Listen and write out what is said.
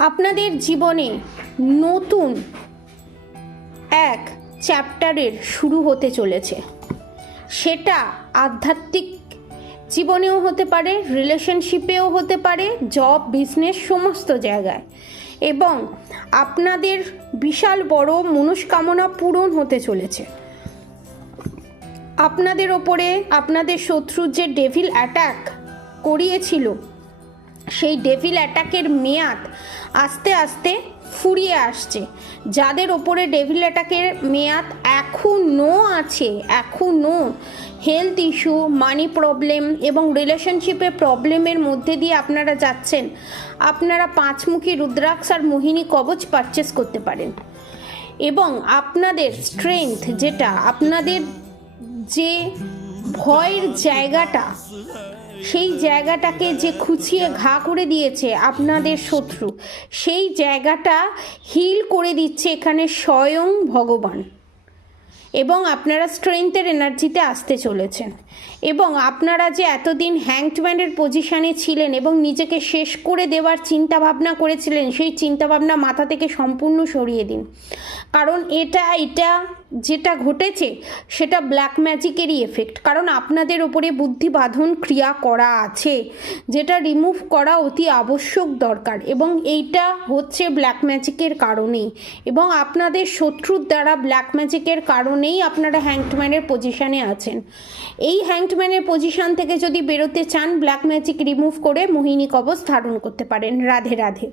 আপনাদের জীবনে নতুন এক চ্যাপ্টারের শুরু হতে চলেছে। সেটা আধ্যাত্মিক জীবনেও হতে পারে, রিলেশনশিপেও হতে পারে, জব, বিজনেস, সমস্ত জায়গায়। এবং আপনাদের বিশাল বড় মনস্কামনা পূরণ হতে চলেছে। আপনাদের ওপরে আপনাদের শত্রু যে ডেভিল অ্যাটাক করিয়েছিল, সেই ডেভিল অ্যাটাকের মেয়াদ আস্তে আস্তে ফুরিয়ে আসছে। যাদের ওপরে ডেভিল অ্যাটাকের মেয়াদ এখনও আছে, এখনও হেলথ ইস্যু, মানি প্রবলেম এবং রিলেশনশিপে প্রবলেমের মধ্যে দিয়ে আপনারা যাচ্ছেন, আপনারা পাঁচমুখী রুদ্রাক্ষ আর মোহিনী কবচ পারচেস করতে পারেন। এবং আপনাদের স্ট্রেংথ, যেটা আপনাদের যে ভয়ের জায়গাটা, সেই জায়গাটাকে যে খুঁচিয়ে ঘা করে দিয়েছে আপনাদের শত্রু, সেই জায়গাটা হিল করে দিচ্ছে এখানে স্বয়ং ভগবান। এবং আপনারা স্ট্রেংথের এনার্জিতে আসতে চলেছেন। এবং আপনারা যে এতদিন হ্যাংডম্যানের পজিশানে ছিলেন এবং নিজেকে শেষ করে দেওয়ার চিন্তাভাবনা করেছিলেন, সেই চিন্তাভাবনা মাথা থেকে সম্পূর্ণ সরিয়ে দিন। কারণ এটা যেটা ঘটেছে সেটা ব্ল্যাক ম্যাজিকেরই এফেক্ট। কারণ আপনাদের ওপরে বুদ্ধিবাঁধন ক্রিয়া করা আছে, যেটা রিমুভ করা অতি আবশ্যক দরকার। এবং এইটা হচ্ছে ব্ল্যাক ম্যাজিকের কারণেই, এবং আপনাদের শত্রুর দ্বারা ব্ল্যাক ম্যাজিকের কারণেই আপনারা হ্যাংডম্যানের পজিশানে আছেন। এই হ্যাংডম্যানের পজিশান থেকে যদি বেরোতে চান, ব্ল্যাক ম্যাজিক রিমুভ করে মোহিনী কবচ ধারণ করতে পারেন। রাধে রাধে।